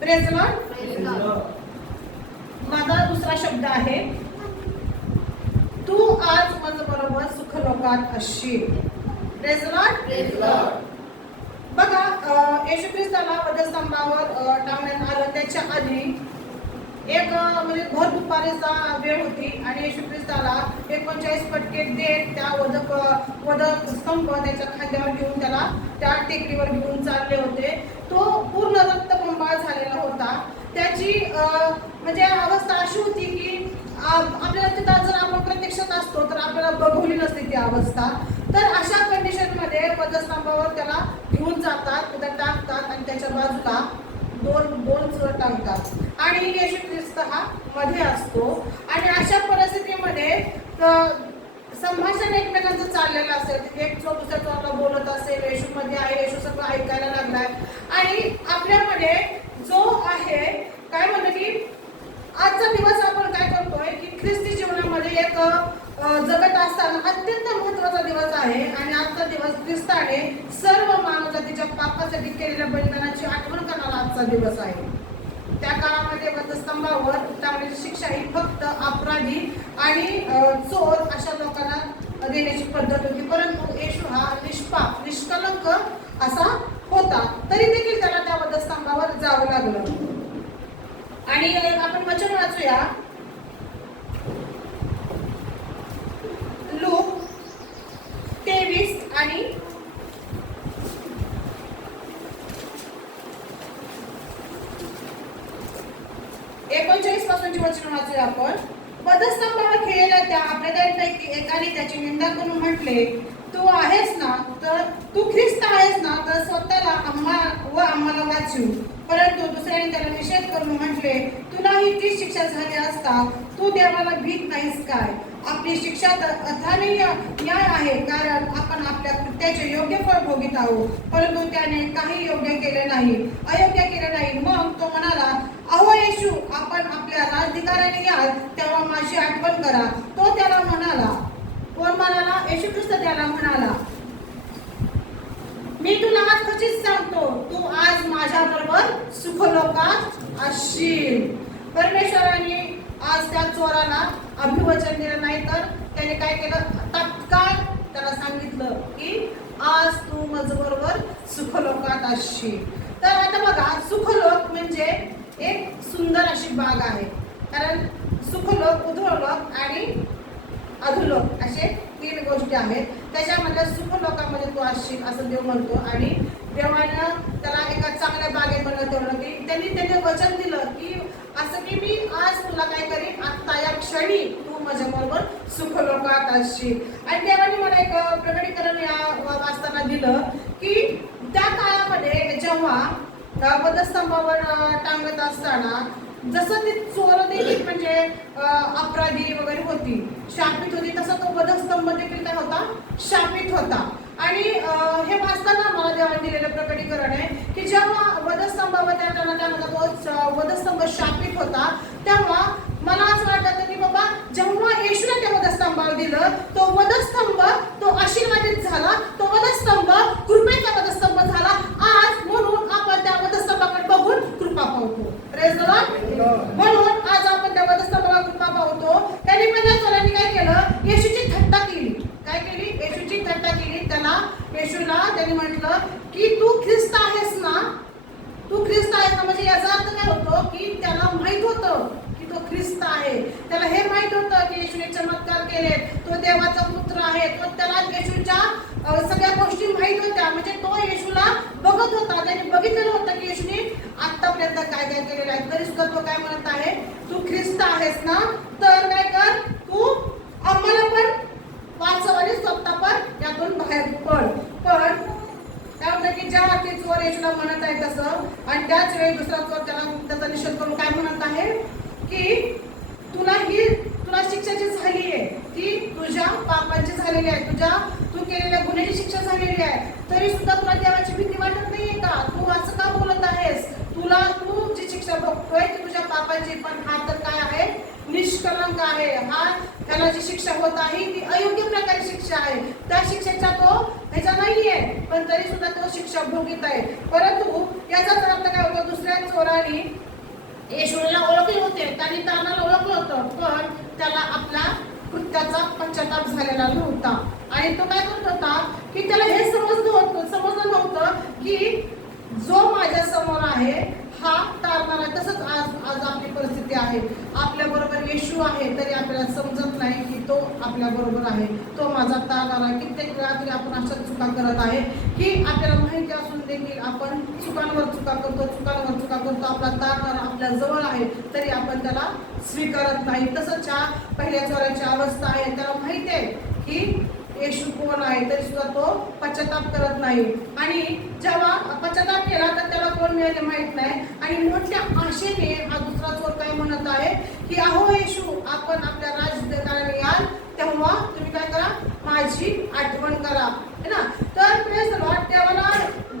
Praise Lord. माझा दुसरा शब्द आहे, तू आज माझ्याबरोबर सुखलोकात असशील. Praise Lord. बघा, येशू ख्रिस्ताला वधस्तंभावर टांगण्यात आलं त्याच्या आधी एक म्हणजे भर दुपारीचा वेळ होती आणि येशू ख्रिस्ताला 39 फटके देत त्या वधस्तंभ त्याच्या खांद्यावर घेऊन त्याला त्या टेकडीवर घेऊन चालले होते. तो पूर्ण रक्तबंबाळ झालेला होता. त्याची म्हणजे अवस्था अशी होती की आपल्याला तिथं जर आपण प्रत्यक्षात असतो तर आपल्याला बघवली नसते ती अवस्था. तर अशा कंडिशन मध्ये वधस्तंभावर त्याला घेऊन जातात, तिथं टाकतात आणि त्याच्या बाजूला दोन चोर टाकतात आणि येशू ख्रिस्त हा मध्ये असतो. आणि अशा परिस्थितीमध्ये संभाषण एकमेकांचं चाललेलं असेल, एक चोर दुसऱ्या चोराला बोलत असेल, येशू मध्ये आहे, येशू सगळं ऐकायला लागलाय आणि आपल्यामध्ये जो आहे काय म्हणतो की आजचा दिवस आपण काय करतोय की ख्रिस्ती जीवनामध्ये एक जगत असताना अत्यंत महत्वाचा दिवस आहे. आणि आजचा दिवस ख्रिस्ताने सर्व मानवजातीच्या पापासाठी केलेल्या बलिदानाची आठवण करणारा आजचा दिवस आहे. त्या काळामध्ये वधस्तंभावर टांगण्याची शिक्षा ही फक्त अपराधी आणि चोर अशा लोकांना देण्याची पद्धत होती. परंतु येशू हा निष्पाप निष्कलंक असा होता, तरी देखील त्याला त्या वधस्तंभावर जावं लागलं. आणि आपण वचन वाचूया, लूक 23 आणि 39 पासूनची वचन वाचूया आपण. वधस्तंभावर खेळलेल्या त्या आपल्यापैकी एकाने त्याची निंदा करून म्हटले, तू आहेस ना, तर तू ख्रिस्त आहेस ना, तर स्वतःला आम्हाला वाचू. परंतु दुसऱ्याने त्याला निषेध करून म्हटले, तुलाही तीच शिक्षा झाली असता तू देवाला भीत नाहीस काय? आपली शिक्षा तर अधानीय न्याय आहे, कारण आपण आपल्या कृत्याचे योग्य फळ भोगीत आहोत. परंतु त्याने काही योग्य केले नाही, अयोग्य केले नाही. मग तो म्हणाला, अहो येशू, आपण आपल्या राजधिकाराने याल तेव्हा माझी आठवण करा. तो त्याला म्हणाला, कोण म्हणाला? येशू ख्रिस्त त्याला म्हणाला, मी तुला आज खचित सांगतो, तू आज माझ्या बरोबर सुखलोकात असशील. परमेश्वराने आज त्या चोराला अभिवचन दिलं नाही, तर त्याने काय केलं, तत्काळ त्याला सांगितलं की आज तू माझ्याबरोबर सुखलोकात असशील. तर आता बघा, सुखलोक म्हणजे एक सुंदर अशी बाग आहे. कारण सुखलोक, उधोलोक आणि अधोलोक असे 3 गोष्टी आहेत. त्याच्यामधल्या सुखलोकामध्ये तू असशील असं देव म्हणतो. आणि देवानं त्याला एका चांगल्या बागेत बनवलं की त्यांनी वचन दिलं की असं की मी आज तुला काय करीन, आता या क्षणी तू माझ्याबरोबर सुखलोकात असशील. आणि देवाने मला एक प्रकटीकरण या वाचताना दिलं की त्या काळामध्ये जेव्हा वधस्तंभावर टांगत असताना जसं ती चोर देखील म्हणजे अपराधी वगैरे होती, शापित होती, तसा तो वधस्तंभ देखील काय होता, शापित होता. आणि हे वाचताना मला देवाने दिलेलं प्रकटीकरण आहे की जेव्हा वधस्तंभावर तो वधस्तंभ शापित होता, तेव्हा मला असं वाटतं की बाबा जेव्हा येशूने त्या वधस्तंभावर दिलं, तो वधस्तंभ तो आशीर्वादित झाला, तो वधस्तंभ कृपेचा वधस्तंभ झाला. आज म्हणून आपण त्या वधस्तंभाकडे बघून कृपा पावतो. Praise the Lord. म्हणून आज आपण त्या वधस्तंभावर कृपा पावतो. त्यांनी पण या चोरांनी काय केलं, येशूची थट्टा केली. काय केली? येशूची थट्टा केली. येशूला त्यांनी म्हटलं की तू ख्रिस्त आहेस ना, तू ख्रिस्त आहेस ना. म्हणजे याचा अर्थ काय होतो की त्याला माहित होतं की तो ख्रिस्त आहे. त्याला हे माहित होतं की येशूने चमत्कार केले, तो देवाचा पुत्र आहे. तो त्याला येशूच्या सगळ्या गोष्टी माहित होत्या. म्हणजे तो येशूला बघत होता, त्याने बघितलेलं होतं की येशूने आतापर्यंत काय काय केलेलं आहे. तरी सुद्धा तो काय म्हणत आहे, तू ख्रिस्त आहेस ना, तर काय कर, तू आम्हाला पण वाचव आणि स्वतः पण यातून बाहेर पड. पण काय होतं की जेव्हा ती चोर येशूला म्हणत आहे तसं, आणि त्याच वेळी दुसरा चोर त्याचा निषेध करून काय म्हणत आहे की तुला शिक्षाची झाली आहे, ती तुझ्या पापांची झालेली आहे, तू केलेल्या गुन्ह्याची शिक्षा झालेली आहे. तरी सुद्धा तुला देवाची भीती वाटत नाहीये का? तू असं का बोलत आहेस? तू जी शिक्षा भोगतोय ती तुझ्या पापांची, पण हा तर काय आहे, निष्कलंक आहे. त्याला जी शिक्षा होत आहे ती अयोग्य प्रकारे शिक्षा आहे. त्या शिक्षेचा तो ह्याचा नाहीये, पण तरी सुद्धा तो शिक्षा भोगीत आहे. परंतु याचाच अर्थ काय होतो, दुसऱ्या चोराने पश्चाताप झालेला नव्हता. आणि तो काय करत होता की त्याला हे समजलं नव्हतं की जो माझ्या समोर आहे हा तारणार आहे. तसंच आज आपली परिस्थिती आहे. आपल्या बरोबर येशू आहे तरी आपल्याला समजत नाही की तो आपल्या बरोबर आहे, तो माझा तारणार आहे. कित्येक वेळा तरी आपण अशा चुका करत आहे की आपल्याला माहिती असून देखील आपण चुकांवर चुका करतो. आपला तारणार आपल्या जवळ आहे तरी आपण त्याला स्वीकारत नाही. तसंच पहिल्या चोराची अवस्था आहे. त्याला माहिती आहे की येशू कोण आहे तरी सुद्धा तो पश्चाताप करत नाही. आणि जेव्हा पश्चाताप केला तर त्याला कोण मिळाले माहित नाही. आणि मोठ्या आशेने हा दुसरा चोर काय म्हणत आहे की अहो येशू, आपण आपल्या राज्यात याल तेव्हा तुम्ही काय करा, माझी आठवण करा, है ना. तर प्रेज द लॉर्ड,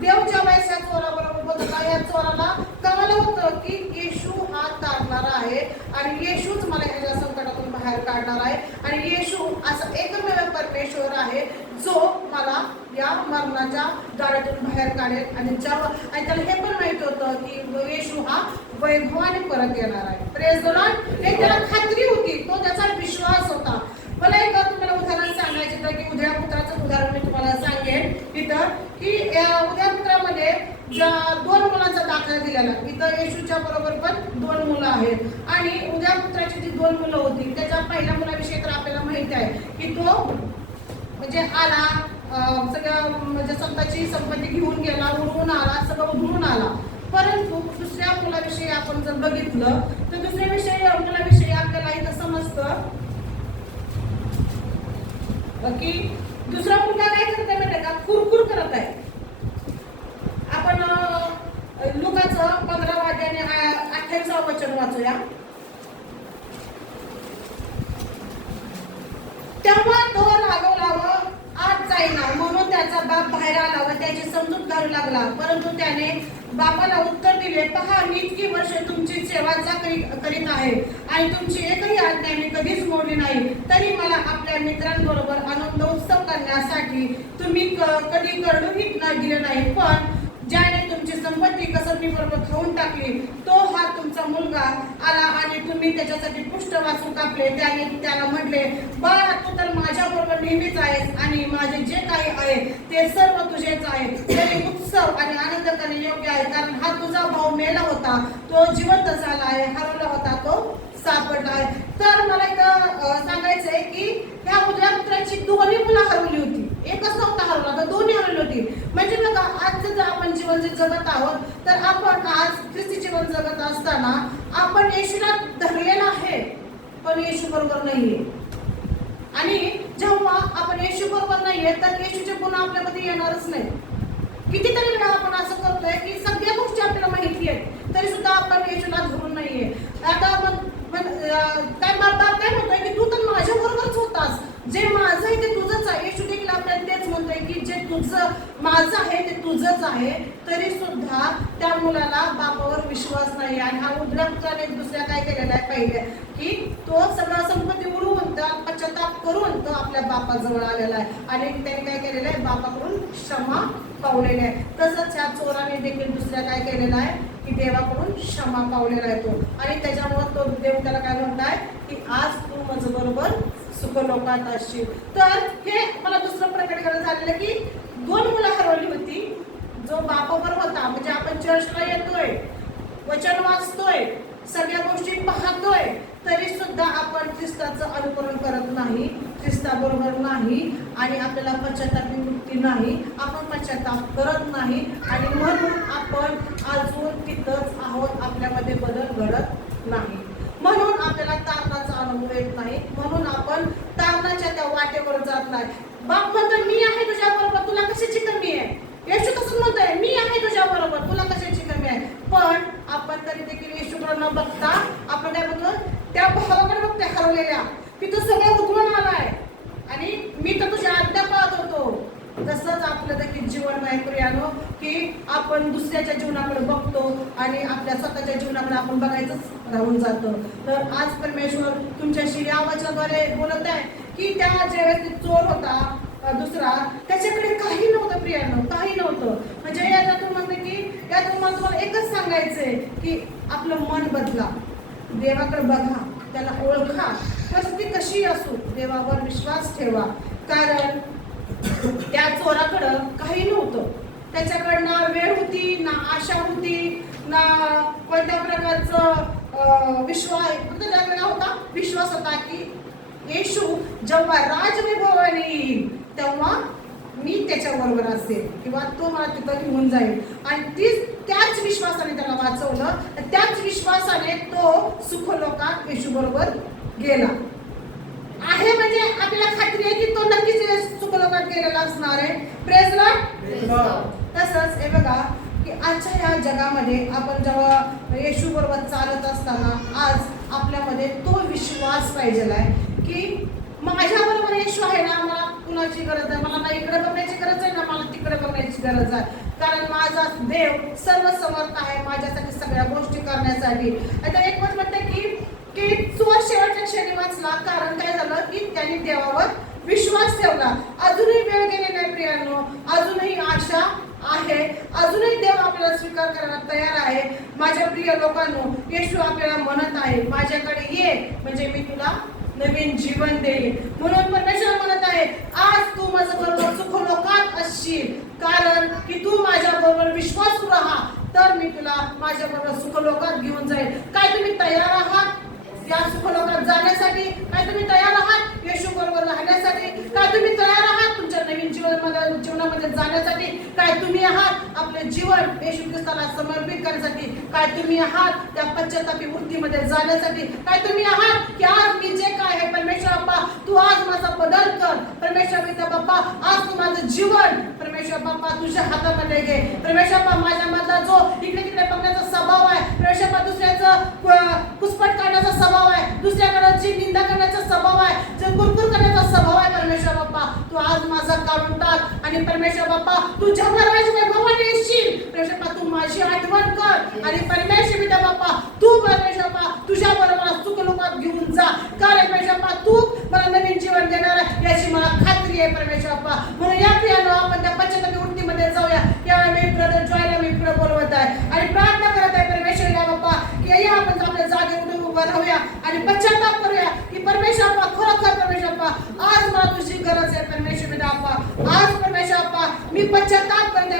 देव जेव्हा या चोराबरोबर बोलतो, या चोराला कळलं होतं की येशू हा तारणारा आहे आणि येशूच मला ह्याच्या संकटातून बाहेर काढणार आहे. आणि येशू असा एकमेव परमेश्वर आहे जो मला या मरणाच्या दारातून बाहेर काढेल. आणि त्याला हे पण माहित होतं की येशू हा वैभवाने परत येणार आहे. प्रेज द लॉर्ड, हे त्याला खात्री होती, तो त्याचा विश्वास होता. मला एक तुम्हाला उदाहरण सांगायचं होतं की उद्या पुत्राचं उदाहरण मी तुम्हाला सांगेन इथं की उद्या पुत्रामध्ये ज्या 2 मुलांचा दाखला दिलेला, इथं येशूच्या बरोबर पण 2 मुलं आहेत. आणि उद्या पुत्राची जी 2 मुलं होती त्याच्या पहिल्या मुलाविषयी तर आपल्याला माहिती आहे की तो म्हणजे आला, सगळं म्हणजे स्वतःची संपत्ती घेऊन गेला, उडवून आला, सगळं उधळून आला. परंतु दुसऱ्या मुलाविषयी आपण जर बघितलं तर दुसऱ्या मुलाविषयी आपल्याला इथं समजतं की दुसरा मुलगा काय करत आहे माहिती का, कुरकुर करत आहे. आपण लुकाचं 15 अध्याय 28 वचन वाचूया. तेव्हा तो रागवला व आत जाईना म्हणून त्याचा बाप बाहेर आला व त्याची समजूत घालू लागला. परंतु त्याने बापाला उत्तर दिले, पहा मी इतकी वर्ष तुमची सेवा करीत आहे आणि तुमची एकही आज्ञा मी कधीच मोडली नाही. तरी मला आपल्या मित्रांबरोबर आनंद उत्सव करण्यासाठी तुम्ही कधी करडून दिले नाही. पण ज्याने तुमची संपत्ती कसरतीबरोबर खाऊन टाकली तो हा तुमचा मुलगा आला आणि तुम्ही त्याच्यासाठी पृष्ठ वाचून कापले. त्याने त्याला म्हटले, बाळा तू तर माझ्या बरोबर नेहमीच आहेस आणि माझे जे काही आहे ते सर्व तुझेच आहे. तरी उत्सव आणि आनंद करणे योग्य आहे, कारण हा तुझा भाऊ मेला होता तो जिवंत झाला आहे, हरवला होता तो सापडला आहे. तर मला इथं सांगायचंय की ह्या उजव्या पुत्राची 2 मुलं हरवली होती, एकच नव्हता हरवला तर 2 हरवली होती. म्हणजे बघा आज जर आपण जीवन जगत आहोत तर आपण आज ख्रिस्ती जीवन जगत असताना आपण येशूला धरलेला आहे पण येशू बरोबर नाहीये. आणि जेव्हा आपण येशू बरोबर नाहीये तर येशूचे गुण आपल्यामध्ये येणारच नाही. कितीतरी वेळा आपण असं करतोय की सगळ्या गोष्टी आपल्याला माहिती आहेत तरी सुद्धा आपण येशूला धरून नाहीये. आता काय म्हणतोय की तू तर माझ्या बरोबरच होतास, जे माझं आहे ते तुझंच आहे. येशू देखील आपल्याला तेच म्हणतोय की जे तुझं माझं आहे ते तुझंच आहे. तरी सुद्धा त्या मुलाला बापावर विश्वास नाही. आणि हा उजव्या पुत्राने दुसऱ्या काय केलेला आहे पहिले की तो सगळं संपत्ती उडवून त्या पश्चाताप करून तो आपल्या बापाजवळ आलेला आहे आणि त्याने काय केलेलं आहे, बापाकडून क्षमा पावलेली आहे. तसंच ह्या चोराने देखील दुसऱ्या काय केलेलं आहे की देवाकडून क्षमा पावलेला आहे तो. आणि त्याच्यामुळे तो देव त्याला काय म्हणताय की आज तू माझं बरोबर सुखलोकात असशील. तर हे मला दुसरं प्रकटीकरण झालेलं की 2 मुलं हरवली होती. जो बापावर होता, म्हणजे आपण चर्चला येतोय, वचन वाचतोय, सगळ्या गोष्टी पाहतोय तरी सुद्धा आपण ख्रिस्ताचं अनुकरण करत नाही, ख्रिस्ताबरोबर नाही आणि आपल्याला पश्चातापी वृत्ती नाही, आपण पश्चाताप करत नाही आणि म्हणून आपण अजून तिथंच आहोत, आपल्यामध्ये बदल घडत नाही. म्हणून आपल्याला तारणाचा अनुभव येत नाही, म्हणून आपण तारणाच्या त्या वाटेवर जात नाही. बाप म्हणतो मी आहे तुझ्या बरोबर, तुला कशाची कमी आहे. येशू कसं म्हणतोय, मी आहे तुझ्या बरोबर, तुला कशाची कमी आहे. पण आपण तरी देखील येशूकडे न बघता आपण काय म्हणतो, त्या भावाकडे बघते हरवलेल्या की तू सगळं उधळून आलाय आणि मी तर तुझ्या आज्ञा पाहत होतो. तसंच आपलं देखील जीवन आहे प्रियानो की आपण दुसऱ्याच्या जीवनाकडे बघतो आणि आपल्या स्वतःच्या जीवनाकडे आपण बघायचंच राहून जातो. तर आज परमेश्वर तुमच्याशी या वचनाद्वारे बोलत आहे की त्या ज्या व्यक्ती चोर होता दुसरा, त्याच्याकडे काही नव्हतं प्रियानो, काही नव्हतं. म्हणजे यातून म्हणते की यातून मला तुम्हाला एकच सांगायचंय की आपलं मन बदला, देवाकडे बघा, त्याला ओळखा परिस्थिती कशी असो देवावर विश्वास ठेवा. कारण त्या चोराकडं काही नव्हतं. त्याच्याकडं ना वेळ होती, ना आशा होती, ना कोणत्या प्रकारचं विश्वास होता. विश्वास होता की येशू जेव्हा राजवैभवाने येईल तेव्हा मी त्याच्याबरोबर असेल किंवा तो मला तिथं घेऊन जाईल. आणि त्याच विश्वासाने त्याला वाचवलं. त्याच विश्वासाने तो सुखलोकात येशू बरोबर गेला आहे. म्हणजे आपल्याला खात्री आहे की तो नक्कीच सुखलोकात गेलेला असणार आहे. Praise Lord. तसंच हे बघा की आजच्या या जगामध्ये आपण जेव्हा येशू बरोबर चालत असताना आज आपल्यामध्ये तो विश्वास पाहिजेला आहे की माझ्या बरोबर येशू आहे ना. मला कुणाची गरज आहे, मला ना इकडे बघण्याची गरज आहे ना मला तिकडे बघण्याची गरज आहे. कारण माझा देव सर्व समर्थ आहे माझ्यासाठी सगळ्या गोष्टी करण्यासाठी. आता एक गोष्ट म्हणते की चोर शेवटच्या क्षणी वाचला. कारण काय झालं की त्यांनी देवावर विश्वास ठेवला. अजूनही वेळ गेली नाही प्रियांनो. अजूनही आशा आहे. अजूनही देव आपल्याला स्वीकार करायला तयार आहे. माझ्या प्रिय लोकांनो, येशू आपल्याला म्हणत आहे माझ्याकडे ये म्हणजे मी तुला नवीन जीवन देईल. म्हणून परमेश्वर म्हणत आहे आज तू माझ्या बरोबर सुखलोकात असशील. कारण की तू माझ्या बरोबर विश्वास राहा तर मी तुला माझ्या बरोबर सुखलोकात घेऊन जाईल. काय तुम्ही तयार आहात या सुखलोकात जाण्यासाठी? काय तुम्ही तयार आहात येशू बरोबर राहण्यासाठी? काय तुम्ही तयार आहात तुमच्या नवीन जीवनामध्ये जाण्यासाठी? काय तुम्ही आहात आपले जीवन येशू ख्रिस्ताला समर्पित करण्यासाठी? काय तुम्ही आहात त्या पश्चातापी वृत्तीमध्ये जाण्यासाठी? काय तुम्ही आहात की आज मी जे काय आहे परमेश्वर बाप्पा तू आज माझा बदल कर. परमेश्वर पिता बाप्पा आज तू माझं जीवन परमेश्वर बाप्पा तुझ्या हातामध्ये घे. परमेश्वर बाप्पा माझ्यामधला जो इकडे तिकडे बघण्याचा स्वभाव आहे, परमेश्वर बाप्पा दुसऱ्याचं पुसपट काढण्याचा स्वभाव आहे, दुसऱ्याकडे निंदा करण्याचा स्वभाव आहे, जो कुरकुर करण्याचा स्वभाव आहे, परमेश्वर बाप्पा तू आज माझा काढून टाक. आणि परमेश्वर बाप्पा तू जेव्हा राजवैभवाने येशील परमेश्वर बाप्पा तू माझी आठवण कर. आणि परमेश्वर पिता बाप्पा तू परमेश्वर बाप्पा तुझ्या बरोबर सुखलोकात घेऊन जा. कारण परमेश्वर बाप्पा तू मला नवीन जीवन देणार याची मला खात्री आहे परमेश्वर बाप्पा. म्हणून या प्रियानो आपण त्या पश्चातापी वृत्तीमध्ये जाऊया. यावेळी मी ब्रदर जॉयला मी पुढे बोलवत आहे आणि प्रार्थना करत आहे परमेश्वर या बाप्पा की या आपण आपल्या जागेवर उभं राहूया आणि पश्चाताप करूया की परमेश्वर बाप्पा खरोखर परमेश्वर बाप्पा आज मला तुझी गरज आहे. परमेश्वर बाप्पा आज परमेश्वर बाप्पा मी पश्चाताप करते